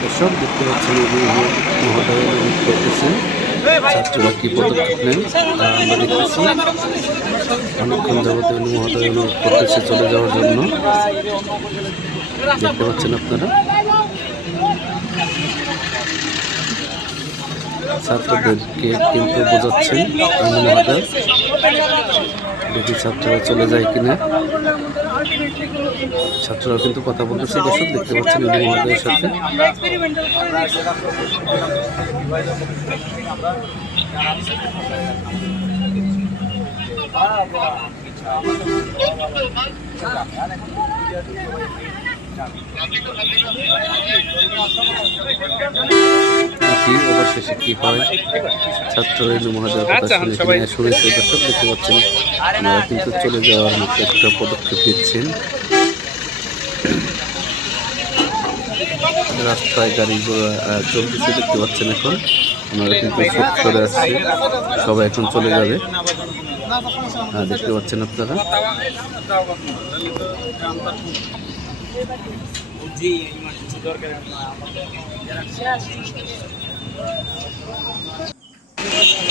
দর্শক দেখতে পাচ্ছেন মহোদয় করতেছেন ছাত্ররা কি পদক্ষেপ নেন তা আমরা দেখতেছি। অনেকক্ষণ যাবতীয় মহোদয় অনুরোধ করতেছে চলে যাওয়ার জন্য। দেখতে পাচ্ছেন আপনারা। ছাত্রদেরকে কিন্তু বোঝাচ্ছেন মহোদয় দেখি ছাত্ররা চলে যায় কিনা। ছাত্ররা কিন্তু কথা বলতেছে দর্শক দেখতে পাচ্ছেন উনি মহোদয়ের সাথে। দেখি অবশেষে কি হয়? ছাত্র রেণু মহাজের কথা শুনে কিনা শুনেছে দর্শক দেখতে পাচ্ছেন ওনারা কিন্তু চলে যাওয়ার মতো একটা পদক্ষেপ নিচ্ছেন। রাস্তায় গাড়িগুলো চলতেছে দেখতে পাচ্ছেন এখন। ওনারা কিন্তু চুপ করে আসছে। সবাই এখন চলে যাবে। হ্যাঁ দেখতে পাচ্ছেন আপনারা।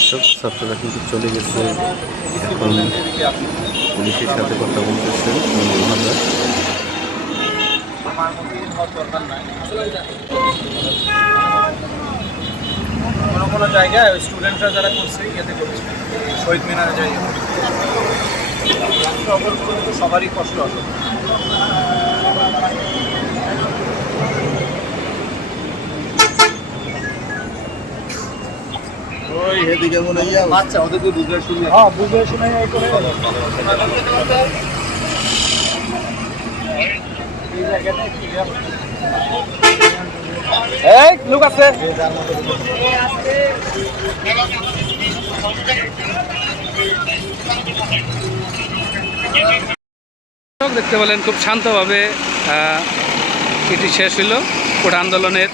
সব ছাত্ররা কিন্তু চলে গেছে। এখন পুলিশের সাথে কথা বলতেছে। কোনো কোনো জায়গায় স্টুডেন্টরা যারা করছে করছে। শহীদ মিনারে যাই রাষ্ট্র অবলম্বন আচ্ছা ওদেরকে বুঝে শুনে। হ্যাঁ বুঝে শুনে এই করে। এই লোক আছে। দেখতে পেলেন খুব শান্তভাবে আহ, এটি শেষ হলো কোটা আন্দোলনের